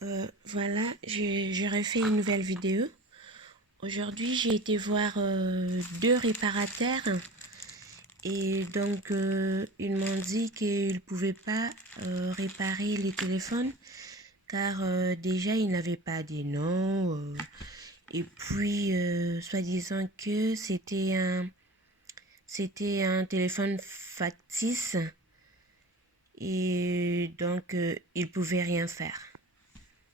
Voilà, j'aurais fait une nouvelle vidéo. Aujourd'hui, j'ai été voir deux réparateurs et donc ils m'ont dit qu'ils ne pouvaient pas réparer les téléphones car déjà ils n'avaient pas des noms et puis soi-disant que c'était un téléphone factice et donc ils ne pouvaient rien faire.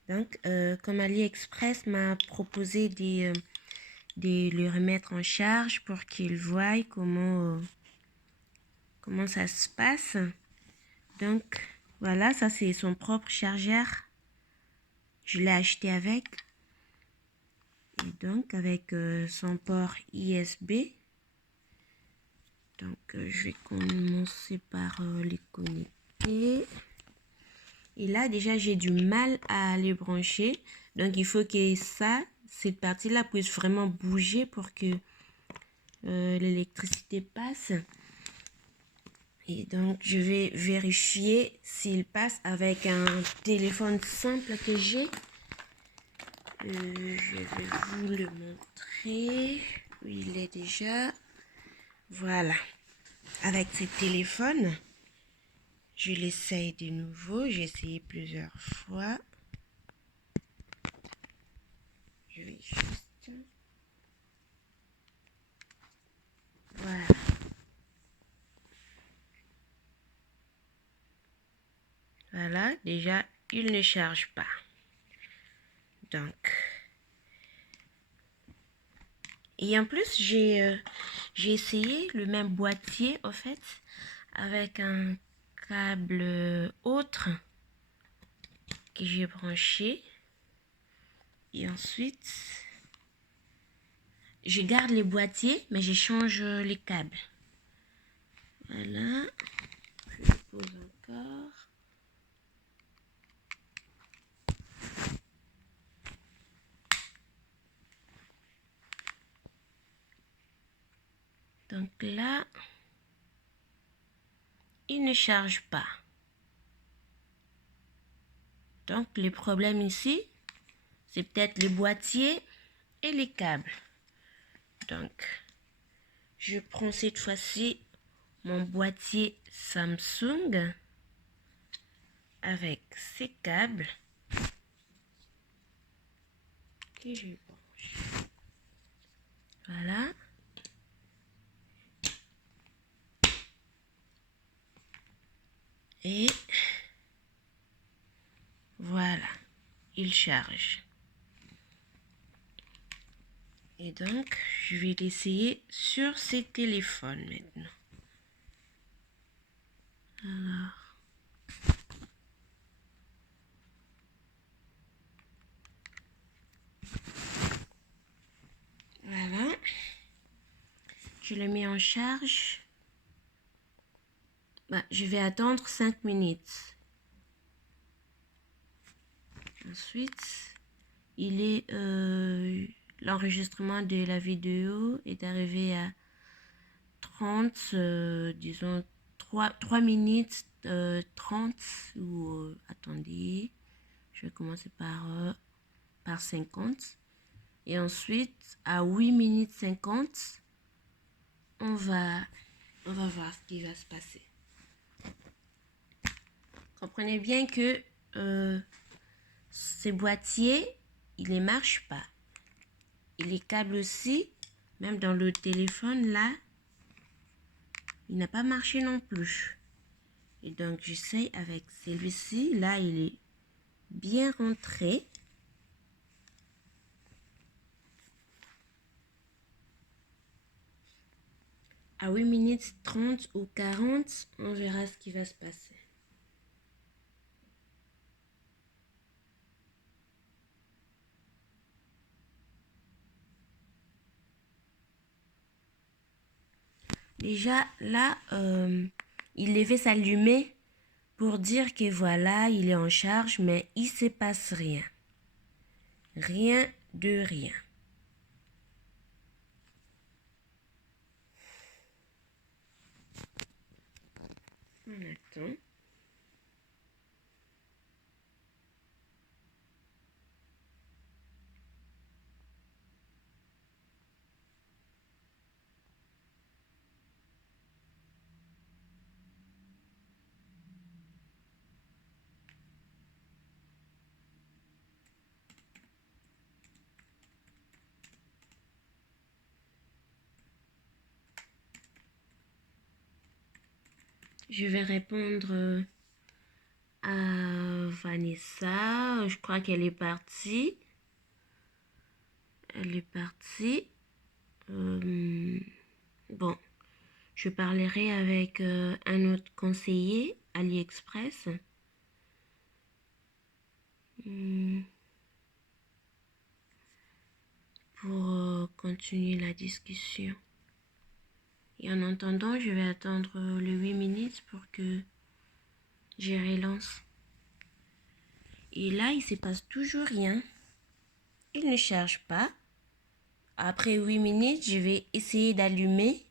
Donc, comme AliExpress m'a proposé de le remettre en charge pour qu'il voie comment ça se passe. Donc, voilà, ça c'est son propre chargeur. Je l'ai acheté avec. Et donc, avec son port USB. Donc, je vais commencer par les connecter. Et là, déjà, j'ai du mal à les brancher. Donc, il faut que cette partie-là puisse vraiment bouger pour que l'électricité passe. Et donc, je vais vérifier s'il passe avec un téléphone simple que j'ai. Je vais vous le montrer. Où il est déjà. Voilà. Avec ce téléphone, je l'essaye de nouveau. J'ai essayé plusieurs fois. Je vais juste... Voilà. Voilà, déjà, il ne charge pas. Donc, et en plus, j'ai essayé le même boîtier, en fait, avec un câble autre que j'ai branché. Et ensuite, je garde les boîtiers, mais je change les câbles. Voilà. Je le pose encore. Donc là, il ne charge pas. Donc le problème ici, c'est peut-être les boîtiers et les câbles. Donc, je prends cette fois-ci mon boîtier Samsung avec ses câbles que je branche. Voilà. Et voilà, il charge. Et donc, je vais l'essayer sur ces téléphones maintenant. Alors, voilà. Je le mets en charge. Je vais attendre 5 minutes. Ensuite, l'enregistrement de la vidéo est arrivé à 30, disons 3 minutes 30 ou attendez, je vais commencer par 50 et ensuite à 8 minutes 50 on va voir ce qui va se passer. Comprenez bien que ces boîtiers, ils ne marchent pas. Et les câbles aussi, même dans le téléphone là, il n'a pas marché non plus. Et donc j'essaye avec celui-ci. Là, il est bien rentré. À 8 minutes 30 ou 40, on verra ce qui va se passer. Déjà, là, il devait s'allumer pour dire que voilà, il est en charge, mais il ne se passe rien. Rien de rien. On attend. Je vais répondre à Vanessa. Je crois qu'elle est partie. Elle est partie. Bon, je parlerai avec un autre conseiller, AliExpress. Pour continuer la discussion. Et en attendant, je vais attendre les 8 minutes pour que je relance. Et là, il se passe toujours rien. Il ne charge pas. Après 8 minutes, je vais essayer d'allumer.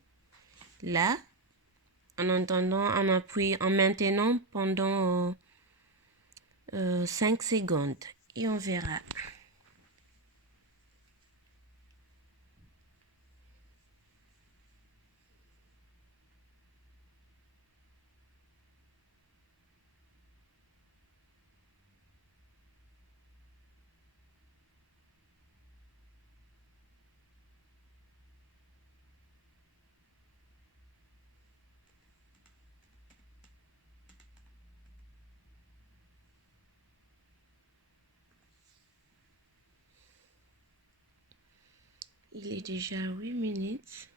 Là, en attendant, en maintenant pendant 5 secondes. Et on verra. Il est déjà 8 minutes.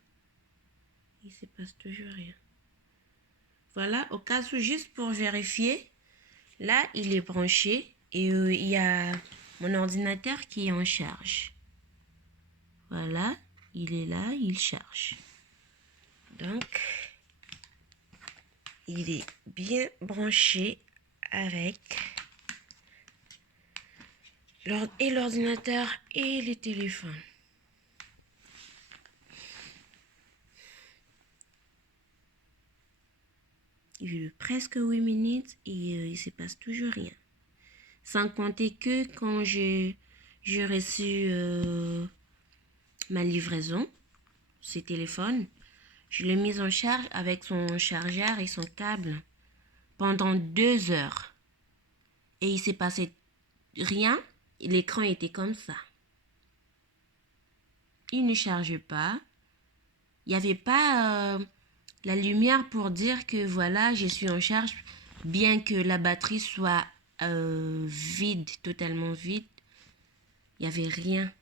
Il ne se passe toujours rien. Voilà, au cas où, juste pour vérifier, là, il est branché et il y a mon ordinateur qui est en charge. Voilà, il est là, il charge. Donc, il est bien branché avec l'ordinateur et le téléphone. Il y a eu presque 8 minutes et il ne se passe toujours rien. Sans compter que quand j'ai reçu ma livraison, ce téléphone, je l'ai mis en charge avec son chargeur et son câble pendant 2 heures. Et il s'est passé rien. L'écran était comme ça. Il ne charge pas. Il n'y avait pas la lumière pour dire que voilà, je suis en charge, bien que la batterie soit vide, totalement vide. Il n'y avait rien.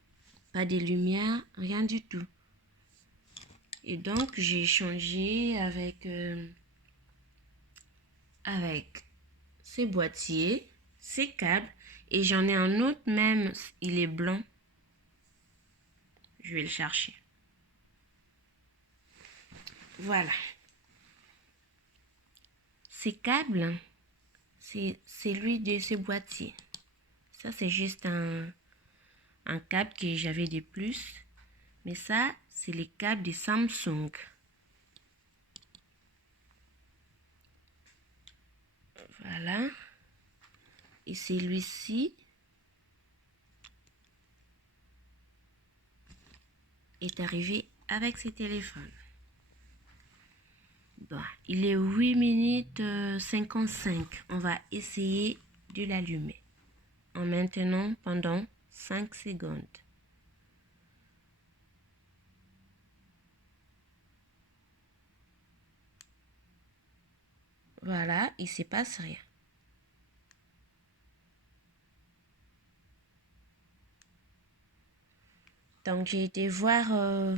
Pas de lumière, rien du tout. Et donc, j'ai changé avec ces boîtiers, ces câbles. Et j'en ai un autre même, il est blanc. Je vais le chercher. Voilà. Ces câbles, c'est celui de ce boîtier. Ça, c'est juste un câble que j'avais de plus. Mais ça, c'est les câbles de Samsung. Voilà. Et celui-ci est arrivé avec ce téléphone. Bon, il est 8 minutes 55. On va essayer de l'allumer en maintenant pendant 5 secondes. Voilà, il ne se passe rien. Donc, j'ai été voir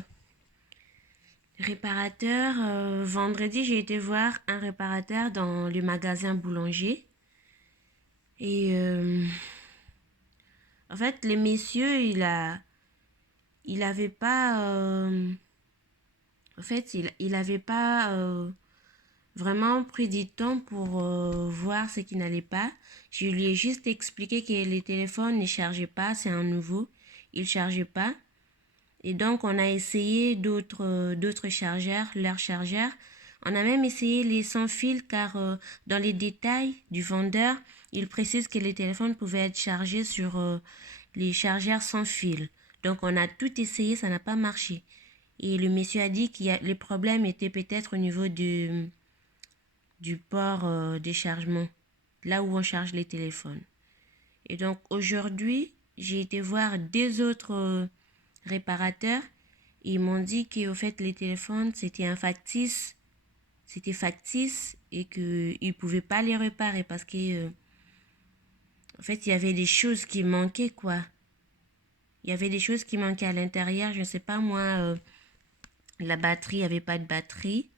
réparateur. Vendredi, j'ai été voir un réparateur dans le magasin Boulanger. Et en fait, le monsieur, il avait pas... en fait, il avait pas vraiment pris du temps pour voir ce qui n'allait pas. Je lui ai juste expliqué que le téléphone ne chargeait pas, c'est un nouveau. Il ne chargeait pas. Et donc, on a essayé d'autres chargeurs, leurs chargeurs. On a même essayé les sans fil car dans les détails du vendeur, il précise que les téléphones pouvaient être chargés sur les chargeurs sans fil. Donc, on a tout essayé, ça n'a pas marché. Et le monsieur a dit que les problèmes étaient peut-être au niveau du port de chargement, là où on charge les téléphones. Et donc, aujourd'hui, j'ai été voir deux autres réparateurs. Ils m'ont dit qu'au fait, les téléphones, c'était un factice c'était factice et qu'ils ne pouvaient pas les réparer parce que, en fait, il y avait des choses qui manquaient, quoi. Il y avait des choses qui manquaient à l'intérieur. Je ne sais pas, moi, la batterie, il n'y avait pas de batterie.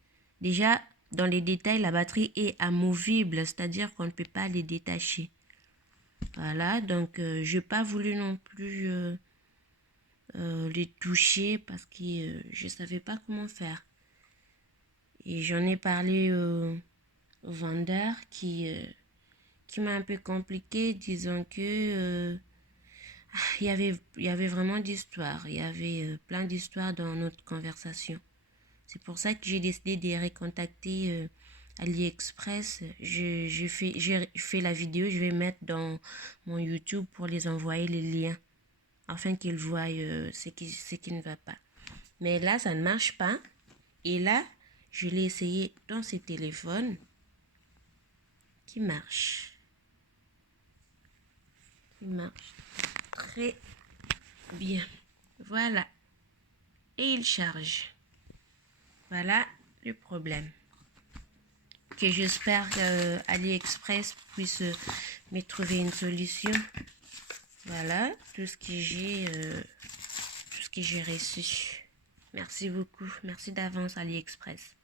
Déjà, dans les détails, la batterie est amovible, c'est-à-dire qu'on ne peut pas les détacher. Voilà, donc je n'ai pas voulu non plus les toucher parce que je ne savais pas comment faire. Et j'en ai parlé au vendeur qui m'a un peu compliqué, disant que il y avait vraiment d'histoires. Il y avait plein d'histoires dans notre conversation. C'est pour ça que j'ai décidé de recontacter AliExpress. J'ai fait la vidéo, je vais mettre dans mon YouTube pour les envoyer les liens afin qu'ils voient ce qui ne va pas. Mais là, ça ne marche pas. Et là, je l'ai essayé dans ce téléphone qui marche. Qui marche très bien. Voilà. Et il charge. Voilà le problème. Que j'espère que AliExpress puisse me trouver une solution. Voilà tout ce que j'ai reçu. Merci beaucoup. Merci d'avance AliExpress.